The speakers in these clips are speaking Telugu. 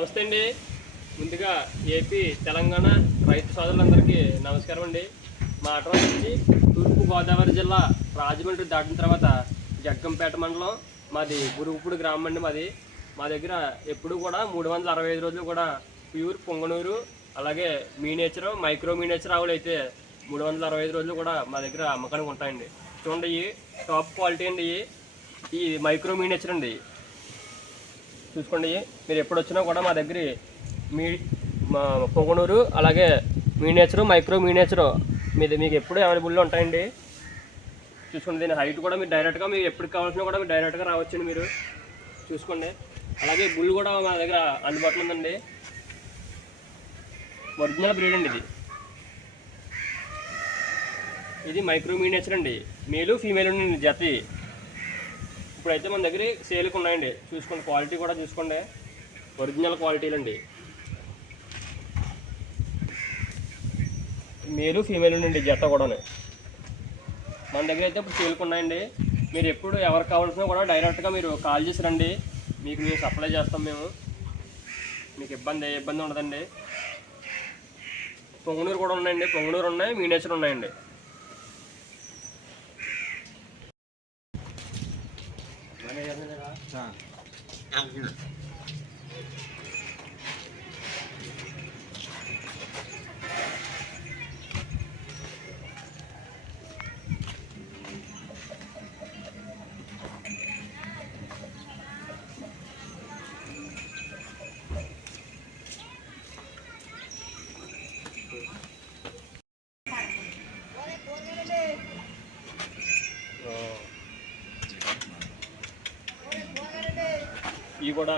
నమస్తే అండి. ముందుగా ఏపీ తెలంగాణ రైతు సోదరులందరికీ నమస్కారం అండి. మా అడ్రస్ వచ్చి తూర్పుగోదావరి జిల్లా రాజమండ్రి దాటిన తర్వాత జగ్గంపేట మండలం మాది గురుగుపూడి గ్రామం అండి మాది. మా దగ్గర ఎప్పుడు కూడా మూడు వందల అరవై ఐదు రోజులు కూడా ప్యూర్ పొంగనూరు అలాగే మీనేచర్ మైక్రో మీనేచర్ ఆవులు అయితే మూడు వందల అరవై ఐదు రోజులు కూడా మా దగ్గర అమ్మకానికి ఉంటాయండి. చూడండి టాప్ క్వాలిటీ అండి ఈ మైక్రో మీనేచర్ అండి. చూసుకోండి. మీరు ఎప్పుడు వచ్చినా కూడా మా దగ్గర మీ మా పొంగనూరు అలాగే మీనేచరు మైక్రో మీనేచరు మీది మీకు ఎప్పుడు అవైలబుల్లో ఉంటాయండి. చూసుకోండి దీని హైట్ కూడా మీరు డైరెక్ట్గా మీకు ఎప్పుడు కావాల్సినా కూడా మీరు డైరెక్ట్గా రావచ్చండి మీరు. చూసుకోండి. అలాగే బుల్ కూడా మా దగ్గర అందుబాటులో ఉందండి. ఒరిజినల్ బ్రీడ్ అండి ఇది. ఇది మైక్రో మీనేచర్ అండి. మేలు ఫీమేల్ ఉండండి జతి. ఇప్పుడైతే మన దగ్గర సేల్కి ఉన్నాయండి. చూసుకోండి క్వాలిటీ కూడా చూసుకోండి. ఒరిజినల్ క్వాలిటీలు అండి. మేలు ఫీమేల్ ఉండండి జత కూడా మన దగ్గర అయితే ఇప్పుడు సేల్కి ఉన్నాయండి. మీరు ఎప్పుడు ఎవరికి కావాల్సినా కూడా డైరెక్ట్గా మీరు కాల్ చేసి రండి. మీకు మేము సప్లై చేస్తాం మేము. మీకు ఇబ్బంది ఏ ఇబ్బంది ఉండదండి. పొంగనూరు కూడా ఉన్నాయండి. పొంగనూరు ఉన్నాయి మీనేచర్ ఉన్నాయండి. here. ఇవి కూడా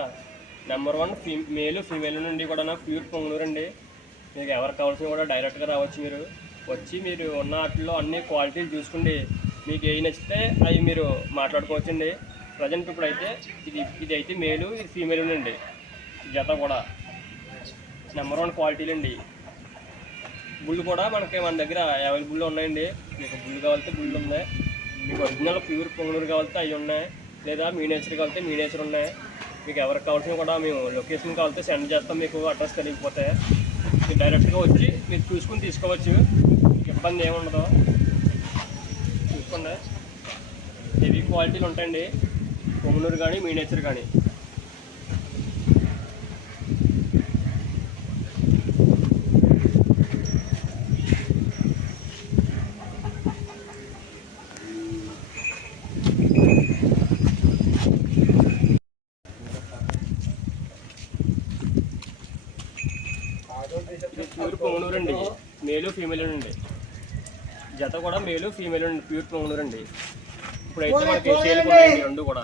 నెంబర్ వన్ ఫీ మేలు ఫీమేల్ నుండి కూడా నాకు ప్యూర్ పొంగనూరు అండి. మీకు ఎవరికి కావాల్సిన కూడా డైరెక్ట్గా రావచ్చు మీరు. వచ్చి మీరు ఉన్న వాటిలో అన్ని క్వాలిటీలు చూసుకోండి మీకు ఏవి నచ్చితే అవి మీరు మాట్లాడుకోవచ్చండి. ప్రజెంట్ ఇప్పుడు అయితే ఇది ఇది అయితే మేలు ఇది ఫీమేల్ అండి జత కూడా. నెంబర్ వన్ క్వాలిటీలు అండి బుల్ కూడా మనకి మన దగ్గర అవైలబుల్లో ఉన్నాయండి. మీకు బుల్లు కావాలంటే బుల్లు ఉన్నాయి. మీకు ఒరిజినల్ ప్యూర్ పొంగనూరు కావాలంటే అవి ఉన్నాయి. లేదా మీనేచర్ కావాలంటే మీనేచర్ ఉన్నాయి. మీకు ఎవరికి కావాల్సిన కూడా మేము లొకేషన్ కావాలంటే సెండ్ చేస్తాం మీకు అడ్రస్ కలిగిపోతే మీరు డైరెక్ట్గా వచ్చి మీరు చూసుకుని తీసుకోవచ్చు. మీకు ఇబ్బంది ఏముండదు చూసుకోండి. హెవీ క్వాలిటీలు ఉంటాయండి. కొమ్మనూరు కానీ మీ నేచర్ కానీ ప్యూర్ పొంగనూరు అండి మేలు ఫీమేల్ అండి జత కూడా మేలు ఫీమేల్ అండి ప్యూర్ పొంగనూరు అండి ఇప్పుడైతే మనకి సేల్ కూడా రెండు కూడా.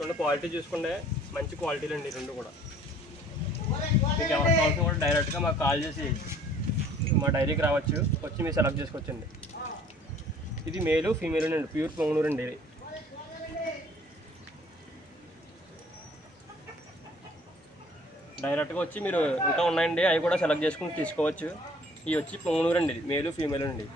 రెండు క్వాలిటీ చూసుకుంటే మంచి క్వాలిటీలు అండి రెండు కూడా. మీకు ఎవరికి కావాల్సిన కూడా డైరెక్ట్గా మాకు కాల్ చేసి మా డైరీకి రావచ్చు. వచ్చి మీరు సెలెక్ట్ చేసుకోవచ్చండి. ఇది మేలు ఫీమేల్ అండి ప్యూర్ పొంగనూరు అండి డైరెక్ట్గా వచ్చి మీరు ఇంకా ఉన్నాయండి అవి కూడా సెలెక్ట్ చేసుకుని తీసుకోవచ్చు. ఇవి వచ్చి పొంగనూరు అండి మేలు ఫీమేల్ అండి.